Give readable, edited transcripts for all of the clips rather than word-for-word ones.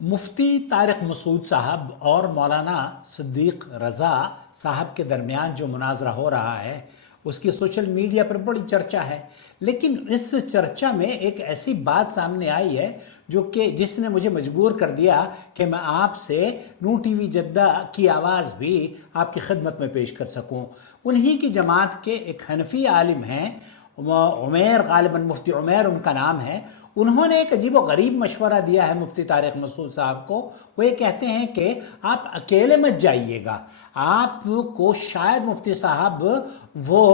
مفتی طارق مسعود صاحب اور مولانا صدیق رضا صاحب کے درمیان جو مناظرہ ہو رہا ہے اس کی سوشل میڈیا پر بڑی چرچا ہے، لیکن اس چرچا میں ایک ایسی بات سامنے آئی ہے جو کہ جس نے مجھے مجبور کر دیا کہ میں آپ سے نو ٹی وی جدہ کی آواز بھی آپ کی خدمت میں پیش کر سکوں۔ انہی کی جماعت کے ایک حنفی عالم ہیں، عمیر، غالباً مفتی عمیر ان کا نام ہے۔ انہوں نے ایک عجیب و غریب مشورہ دیا ہے مفتی طارق مسعود صاحب کو۔ وہ یہ کہتے ہیں کہ آپ اکیلے مت جائیے گا، آپ کو شاید مفتی صاحب وہ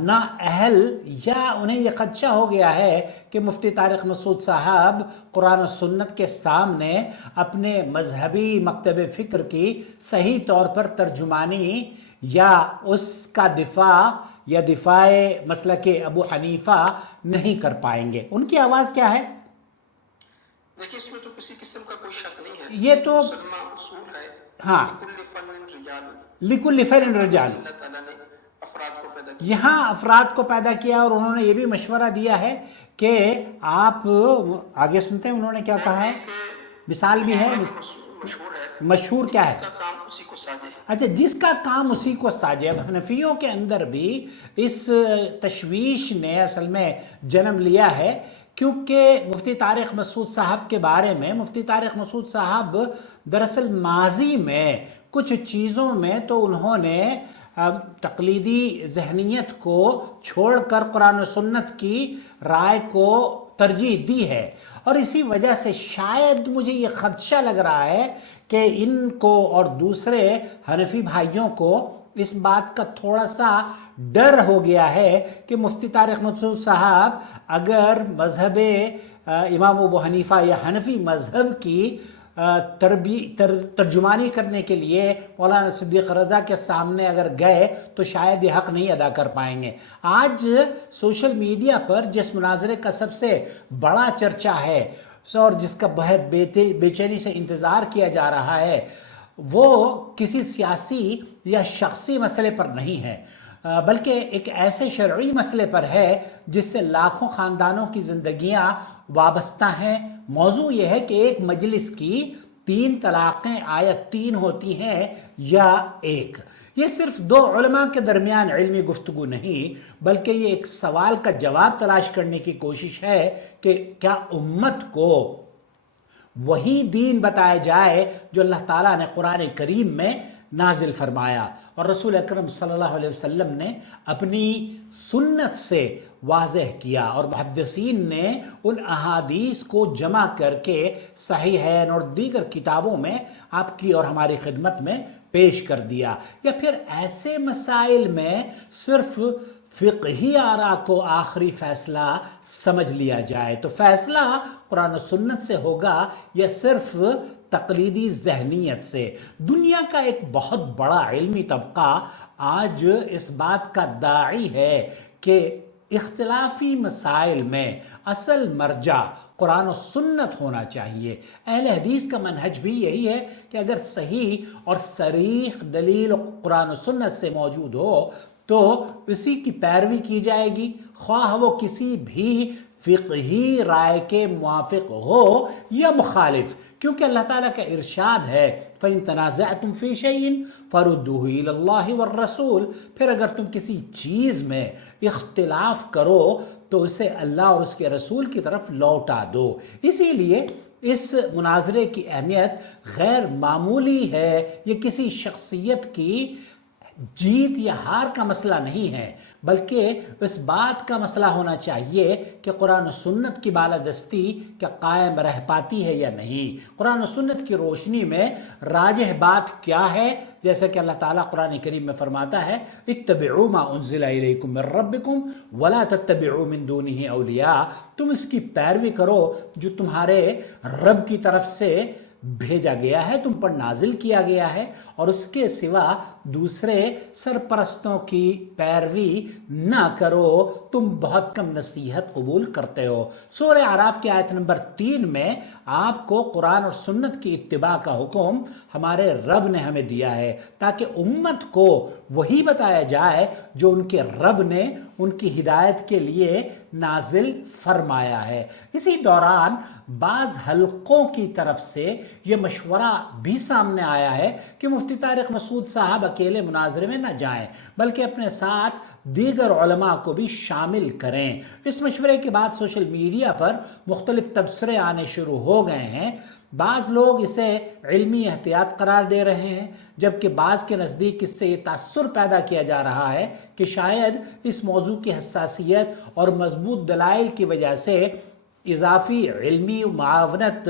نا اہل یا انہیں یہ خدشہ ہو گیا ہے کہ مفتی طارق مسعود صاحب قرآن و سنت کے سامنے اپنے مذہبی مکتب فکر کی صحیح طور پر ترجمانی یا اس کا دفاع یا دفاع مسلک ابو حنیفہ نہیں کر پائیں گے۔ ان کی آواز کیا ہے؟ دیکھیے، اس میں تو کسی قسم کا کوئی شک نہیں ہے، یہ تو مسلمہ اصول ہے، ہاں، لکل فن رجال، لکل فن رجال، اللہ تعالیٰ نے افراد کو پیدا کیا، یہاں افراد کو پیدا کیا، اور انہوں نے یہ بھی مشورہ دیا ہے کہ آپ آگے سنتے ہیں انہوں نے کیا کہا ہے، مثال بھی ہے، مشہور ہے، مشہور کیا ہے؟ جس کا کام اسی کو ساجے۔ اچھا، جس کا کام اسی کو ساجے۔ اب حنفیوں کے اندر بھی اس تشویش نے اصل میں جنم لیا ہے، کیونکہ مفتی طارق مسعود صاحب کے بارے میں مفتی طارق مسعود صاحب دراصل ماضی میں کچھ چیزوں میں تو انہوں نے تقلیدی ذہنیت کو چھوڑ کر قرآن و سنت کی رائے کو ترجیح دی ہے، اور اسی وجہ سے شاید مجھے یہ خدشہ لگ رہا ہے کہ ان کو اور دوسرے حنفی بھائیوں کو اس بات کا تھوڑا سا ڈر ہو گیا ہے کہ مفتی طارق مسعود صاحب اگر مذہب امام ابو حنیفہ یا حنفی مذہب کی ترجمانی کرنے کے لیے مولانا صدیق رضا کے سامنے اگر گئے تو شاید یہ حق نہیں ادا کر پائیں گے۔ آج سوشل میڈیا پر جس مناظرے کا سب سے بڑا چرچا ہے اور جس کا بہت بے چینی سے انتظار کیا جا رہا ہے، وہ کسی سیاسی یا شخصی مسئلے پر نہیں ہے، بلکہ ایک ایسے شرعی مسئلے پر ہے جس سے لاکھوں خاندانوں کی زندگیاں وابستہ ہیں۔ موضوع یہ ہے کہ ایک مجلس کی 3 طلاقیں آیا 3 ہوتی ہیں یا 1۔ یہ صرف 2 علماء کے درمیان علمی گفتگو نہیں، بلکہ یہ ایک سوال کا جواب تلاش کرنے کی کوشش ہے کہ کیا امت کو وہی دین بتایا جائے جو اللہ تعالیٰ نے قرآن کریم میں نازل فرمایا اور رسول اکرم صلی اللہ علیہ وسلم نے اپنی سنت سے واضح کیا، اور محدثین نے ان احادیث کو جمع کر کے صحیحین اور دیگر کتابوں میں آپ کی اور ہماری خدمت میں پیش کر دیا۔ یا پھر ایسے مسائل میں صرف فقہی آراء کو آخری فیصلہ سمجھ لیا جائے تو فیصلہ قرآن و سنت سے ہوگا یا صرف تقلیدی ذہنیت سے؟ دنیا کا ایک بہت بڑا علمی طبقہ آج اس بات کا داعی ہے کہ اختلافی مسائل میں اصل مرجع قرآن و سنت ہونا چاہیے۔ اہل حدیث کا منہج بھی یہی ہے کہ اگر صحیح اور صریح دلیل قرآن و سنت سے موجود ہو تو اسی کی پیروی کی جائے گی، خواہ وہ کسی بھی فقہی رائے کے موافق ہو یا مخالف، کیونکہ اللہ تعالیٰ کا ارشاد ہے فَإِن تَنَازَعْتُمْ فِي شَيْءٍ فَرُدُّوهُ إِلَى اللَّهِ وَالرَّسُولِ۔ پھر اگر تم کسی چیز میں اختلاف کرو تو اسے اللہ اور اس کے رسول کی طرف لوٹا دو۔ اسی لیے اس مناظرے کی اہمیت غیر معمولی ہے۔ یہ کسی شخصیت کی جیت یا ہار کا مسئلہ نہیں ہے، بلکہ اس بات کا مسئلہ ہونا چاہیے کہ قرآن و سنت کی بالادستی کیا قائم رہ پاتی ہے یا نہیں۔ قرآن و سنت کی روشنی میں راجح بات کیا ہے؟ جیسا کہ اللہ تعالیٰ قرآن کریم میں فرماتا ہے اتبعوا ما انزل الیکم من ربکم ولا تتبعوا من دونہ اولیاء، تم اس کی پیروی کرو جو تمہارے رب کی طرف سے بھیجا گیا ہے، تم پر نازل کیا گیا ہے، اور اس کے سوا دوسرے سرپرستوں کی پیروی نہ کرو، تم بہت کم نصیحت قبول کرتے ہو۔ سورہ اعراف کی آیت نمبر 3 میں آپ کو قرآن اور سنت کی اتباع کا حکم ہمارے رب نے ہمیں دیا ہے تاکہ امت کو وہی بتایا جائے جو ان کے رب نے ان کی ہدایت کے لیے نازل فرمایا ہے۔ اسی دوران بعض حلقوں کی طرف سے یہ مشورہ بھی سامنے آیا ہے کہ مفتی طارق مسعود صاحب اکیلے مناظرے میں نہ جائیں بلکہ اپنے ساتھ دیگر علماء کو بھی شامل کریں۔ اس مشورے کے بعد سوشل میڈیا پر مختلف تبصرے آنے شروع ہو گئے ہیں۔ بعض لوگ اسے علمی احتیاط قرار دے رہے ہیں، جبکہ بعض کے نزدیک اس سے یہ تاثر پیدا کیا جا رہا ہے کہ شاید اس موضوع کی حساسیت اور مضبوط دلائل کی وجہ سے اضافی علمی معاونت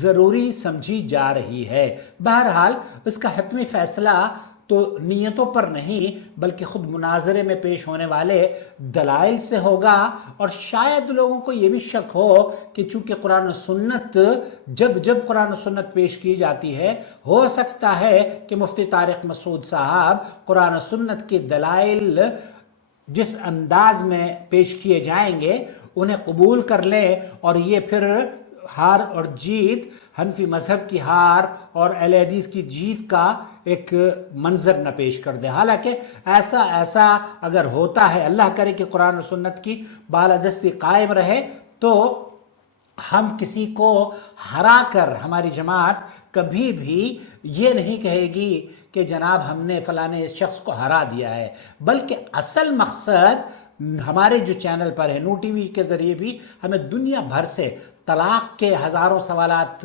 ضروری سمجھی جا رہی ہے۔ بہرحال اس کا حتمی فیصلہ تو نیتوں پر نہیں بلکہ خود مناظرے میں پیش ہونے والے دلائل سے ہوگا، اور شاید لوگوں کو یہ بھی شک ہو کہ چونکہ قرآن و سنت جب قرآن و سنت پیش کی جاتی ہے، ہو سکتا ہے کہ مفتی طارق مسعود صاحب قرآن و سنت کے دلائل جس انداز میں پیش کیے جائیں گے انہیں قبول کر لیں، اور یہ پھر ہار اور جیت، حنفی مذہب کی ہار اور اہل حدیث کی جیت کا ایک منظر نہ پیش کر دے۔ حالانکہ ایسا اگر ہوتا ہے، اللہ کرے کہ قرآن و سنت کی بالادستی قائم رہے، تو ہم کسی کو ہرا کر ہماری جماعت کبھی بھی یہ نہیں کہے گی کہ جناب ہم نے فلانے شخص کو ہرا دیا ہے، بلکہ اصل مقصد ہمارے جو چینل پر ہے، نو ٹی وی کے ذریعے بھی ہمیں دنیا بھر سے طلاق کے ہزاروں سوالات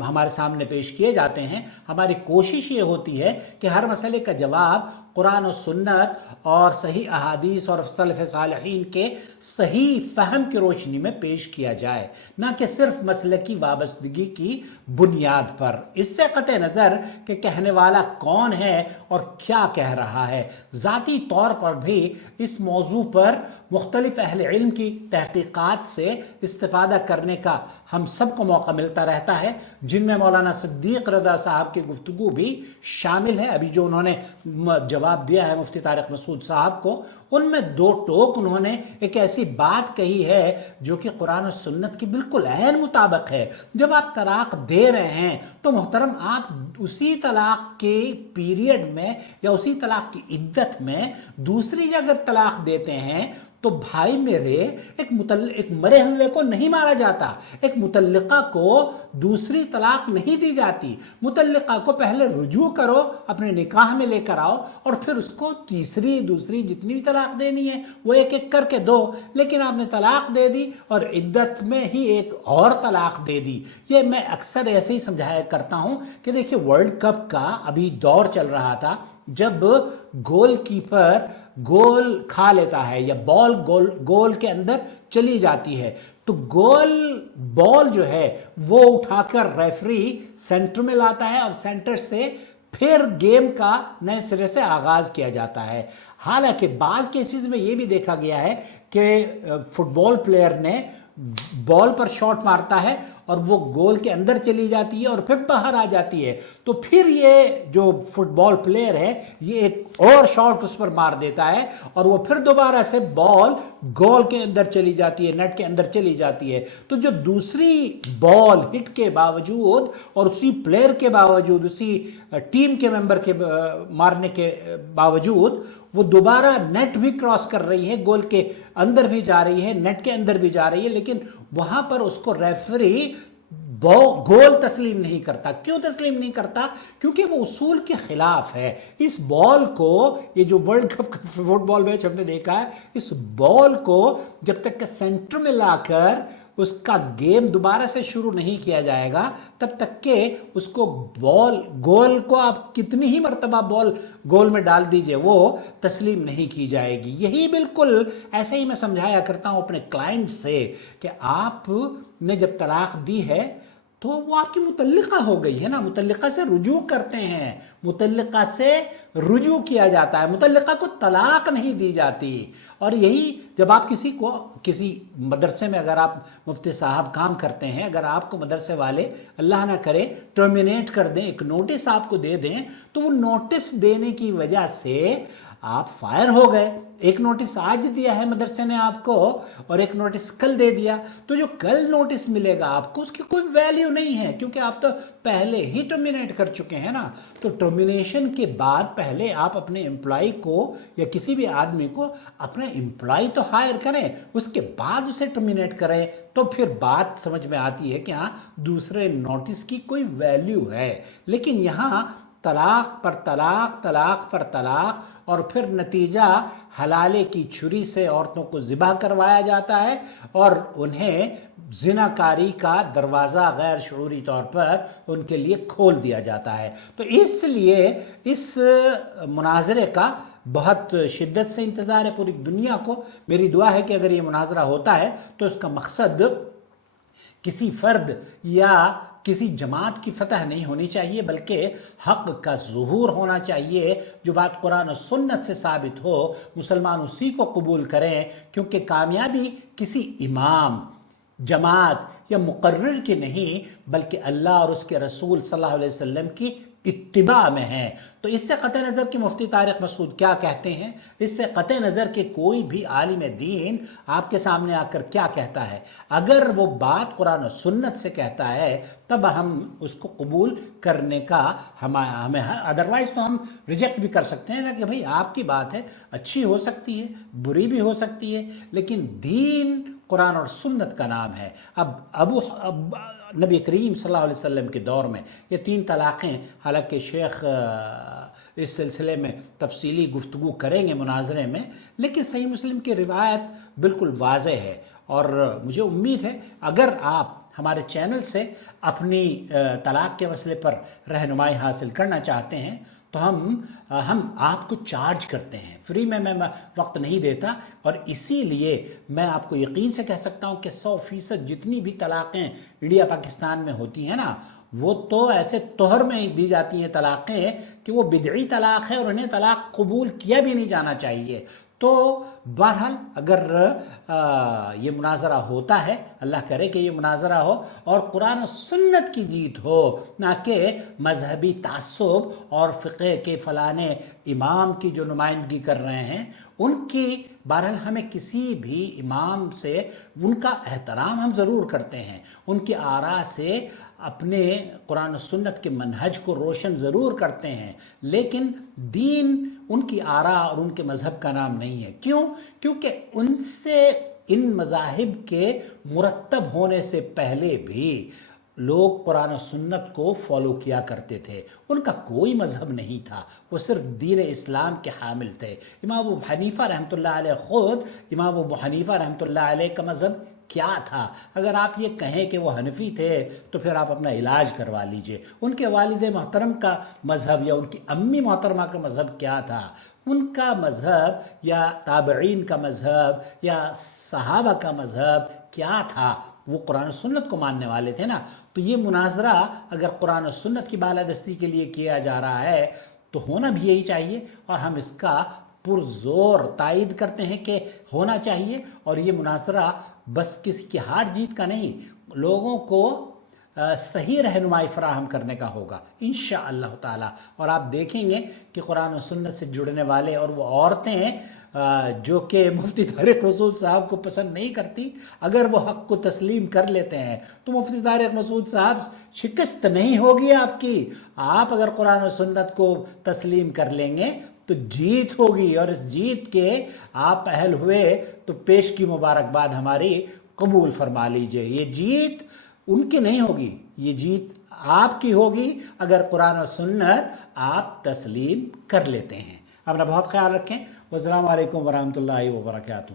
ہمارے سامنے پیش کیے جاتے ہیں۔ ہماری کوشش یہ ہوتی ہے کہ ہر مسئلے کا جواب قرآن و سنت اور صحیح احادیث اور سلف صالحین کے صحیح فہم کی روشنی میں پیش کیا جائے، نہ کہ صرف مسلکی وابستگی کی بنیاد پر۔ اس سے قطع نظر کہ کہنے والا کون ہے اور کیا کہہ رہا ہے، ذاتی طور پر بھی اس موضوع پر مختلف اہل علم کی تحقیقات سے استفادہ کرنے کا ہم سب کو موقع ملتا رہتا ہے، جن میں مولانا صدیق رضا صاحب کی گفتگو بھی شامل ہے۔ ابھی جو انہوں نے جواب دیا ہے مفتی طارق مسعود صاحب کو، ان میں دو ٹوک انہوں نے ایک ایسی بات کہی ہے جو کہ قرآن و سنت کی بالکل عین مطابق ہے۔ جب آپ طلاق دے رہے ہیں تو محترم آپ اسی طلاق کے پیریڈ میں یا اسی طلاق کی عدت میں دوسری اگر طلاق دیتے ہیں تو بھائی میرے ایک مرے ہوئے کو نہیں مارا جاتا، ایک مطلقہ کو دوسری طلاق نہیں دی جاتی۔ مطلقہ کو پہلے رجوع کرو، اپنے نکاح میں لے کر آؤ، اور پھر اس کو تیسری دوسری جتنی بھی طلاق دینی ہے وہ ایک ایک کر کے دو۔ لیکن آپ نے طلاق دے دی اور عدت میں ہی ایک اور طلاق دے دی۔ یہ میں اکثر ایسے ہی سمجھایا کرتا ہوں کہ دیکھیے ورلڈ کپ کا ابھی دور چل رہا تھا، جب گول کیپر گول کھا لیتا ہے یا بال گول کے اندر چلی جاتی ہے تو گول بال جو ہے وہ اٹھا کر ریفری سینٹر میں لاتا ہے، اور سینٹر سے پھر گیم کا نئے سرے سے آغاز کیا جاتا ہے۔ حالانکہ بعض کیسز میں یہ بھی دیکھا گیا ہے کہ فٹ بال پلیئر نے بال پر شاٹ مارتا ہے اور وہ گول کے اندر چلی جاتی ہے اور پھر باہر آ جاتی ہے، تو پھر یہ جو فٹ بال پلیئر ہے یہ ایک اور شاٹ اس پر مار دیتا ہے اور وہ پھر دوبارہ سے بال گول کے اندر چلی جاتی ہے، نیٹ کے اندر چلی جاتی ہے۔ تو جو دوسری بال ہٹ کے باوجود اور اسی پلیئر کے باوجود، اسی ٹیم کے ممبر کے مارنے کے باوجود وہ دوبارہ نیٹ بھی کراس کر رہی ہے، گول کے اندر بھی جا رہی ہے، نیٹ کے اندر بھی جا رہی ہے، لیکن وہاں پر اس کو ریفری گول تسلیم نہیں کرتا۔ کیوں تسلیم نہیں کرتا؟ کیونکہ وہ اصول کے خلاف ہے۔ اس بال کو، یہ جو ورلڈ کپ کا فٹ بال میچ ہم نے دیکھا ہے، اس بال کو جب تک کہ سینٹر میں لا کر اس کا گیم دوبارہ سے شروع نہیں کیا جائے گا تب تک کہ اس کو گول کو آپ کتنی ہی مرتبہ بال گول میں ڈال دیجئے وہ تسلیم نہیں کی جائے گی۔ یہی بالکل ایسے ہی میں سمجھایا کرتا ہوں اپنے کلائنٹ سے کہ آپ نے جب طلاق دی ہے تو وہ آپ کی متعلقہ ہو گئی ہے نا، متعلقہ سے رجوع کرتے ہیں، متعلقہ سے رجوع کیا جاتا ہے، متعلقہ کو طلاق نہیں دی جاتی۔ اور یہی جب آپ کسی مدرسے میں اگر آپ مفتی صاحب کام کرتے ہیں، اگر آپ کو مدرسے والے اللہ نہ کرے ٹرمینیٹ کر دیں، ایک نوٹس آپ کو دے دیں، تو وہ نوٹس دینے کی وجہ سے آپ فائر ہو گئے۔ ایک نوٹس آج دیا ہے مدرسے نے آپ کو اور ایک نوٹس کل دے دیا، تو جو کل نوٹس ملے گا آپ کو اس کی کوئی ویلیو نہیں ہے، کیونکہ آپ تو پہلے ہی ٹرمینیٹ کر چکے ہیں نا۔ تو ٹرمینیشن کے بعد پہلے آپ اپنے امپلائی کو یا کسی بھی آدمی کو اپنا امپلائی تو ہائر کریں، اس کے بعد اسے ٹرمینیٹ کریں، تو پھر بات سمجھ میں آتی ہے کہ ہاں دوسرے نوٹس کی کوئی ویلیو ہے۔ لیکن یہاں طلاق پر طلاق، طلاق پر طلاق، اور پھر نتیجہ حلالے کی چھری سے عورتوں کو ذبح کروایا جاتا ہے اور انہیں زناکاری کا دروازہ غیر شعوری طور پر ان کے لیے کھول دیا جاتا ہے۔ تو اس لیے اس مناظرے کا بہت شدت سے انتظار ہے پوری دنیا کو۔ میری دعا ہے کہ اگر یہ مناظرہ ہوتا ہے تو اس کا مقصد کسی فرد یا کسی جماعت کی فتح نہیں ہونی چاہیے، بلکہ حق کا ظہور ہونا چاہیے۔ جو بات قرآن و سنت سے ثابت ہو مسلمان اسی کو قبول کریں، کیونکہ کامیابی کسی امام، جماعت یا مقرر کی نہیں، بلکہ اللہ اور اس کے رسول صلی اللہ علیہ وسلم کی اتباع میں ہے۔ تو اس سے قطع نظر کہ مفتی طارق مسعود کیا کہتے ہیں، اس سے قطع نظر کہ کوئی بھی عالم دین آپ کے سامنے آ کر کیا کہتا ہے، اگر وہ بات قرآن و سنت سے کہتا ہے تب ہم اس کو قبول کرنے کا ہمیں، ادروائز تو ہم ریجیکٹ بھی کر سکتے ہیں نا، کہ بھئی آپ کی بات ہے، اچھی ہو سکتی ہے، بری بھی ہو سکتی ہے، لیکن دین قرآن اور سنت کا نام ہے۔ اب نبی کریم صلی اللہ علیہ وسلم کے دور میں یہ 3 طلاقیں، حالانکہ شیخ اس سلسلے میں تفصیلی گفتگو کریں گے مناظرے میں، لیکن صحیح مسلم کی روایت بالکل واضح ہے۔ اور مجھے امید ہے اگر آپ ہمارے چینل سے اپنی طلاق کے مسئلے پر رہنمائی حاصل کرنا چاہتے ہیں تو ہم آپ کو چارج کرتے ہیں، فری میں وقت نہیں دیتا، اور اسی لیے میں آپ کو یقین سے کہہ سکتا ہوں کہ 100% جتنی بھی طلاقیں انڈیا پاکستان میں ہوتی ہیں نا، وہ تو ایسے طہر میں دی جاتی ہیں طلاقیں کہ وہ بدعی طلاق ہے اور انہیں طلاق قبول کیا بھی نہیں جانا چاہیے۔ تو بہرحال اگر یہ مناظرہ ہوتا ہے، اللہ کرے کہ یہ مناظرہ ہو اور قرآن و سنت کی جیت ہو، نہ کہ مذہبی تعصب اور فقہ کے فلانے امام کی جو نمائندگی کر رہے ہیں ان کی، بہرحال ہمیں کسی بھی امام سے ان کا احترام ہم ضرور کرتے ہیں، ان کی آراء سے اپنے قرآن و سنت کے منہج کو روشن ضرور کرتے ہیں، لیکن دین ان کی آراء اور ان کے مذہب کا نام نہیں ہے۔ کیوں؟ کیونکہ ان سے، ان مذاہب کے مرتب ہونے سے پہلے بھی لوگ قرآن و سنت کو فالو کیا کرتے تھے، ان کا کوئی مذہب نہیں تھا، وہ صرف دین اسلام کے حامل تھے۔ امام ابو حنیفہ رحمۃ اللہ علیہ، خود امام ابو حنیفہ رحمۃ اللہ علیہ کا مذہب کیا تھا؟ اگر آپ یہ کہیں کہ وہ حنفی تھے تو پھر آپ اپنا علاج کروا لیجئے۔ ان کے والد محترم کا مذہب یا ان کی امی محترمہ کا مذہب کیا تھا؟ ان کا مذہب یا تابعین کا مذہب یا صحابہ کا مذہب کیا تھا؟ وہ قرآن و سنت کو ماننے والے تھے نا۔ تو یہ مناظرہ اگر قرآن و سنت کی بالادستی کے لیے کیا جا رہا ہے تو ہونا بھی یہی چاہیے، اور ہم اس کا پرزور تائید کرتے ہیں کہ ہونا چاہیے۔ اور یہ مناظرہ بس کسی کی ہار جیت کا نہیں، لوگوں کو صحیح رہنمائی فراہم کرنے کا ہوگا انشاءاللہ تعالی۔ اور آپ دیکھیں گے کہ قرآن و سنت سے جڑنے والے اور وہ عورتیں جو کہ مفتی طارق مسعود صاحب کو پسند نہیں کرتی، اگر وہ حق کو تسلیم کر لیتے ہیں تو مفتی طارق مسعود صاحب شکست نہیں ہوگی آپ کی۔ آپ اگر قرآن و سنت کو تسلیم کر لیں گے تو جیت ہوگی، اور اس جیت کے آپ اہل ہوئے تو پیش کی مبارکباد ہماری قبول فرما لیجئے۔ یہ جیت ان کی نہیں ہوگی، یہ جیت آپ کی ہوگی اگر قرآن و سنت آپ تسلیم کر لیتے ہیں۔ اپنا بہت خیال رکھیں۔ والسلام علیکم ورحمۃ اللہ وبرکاتہ۔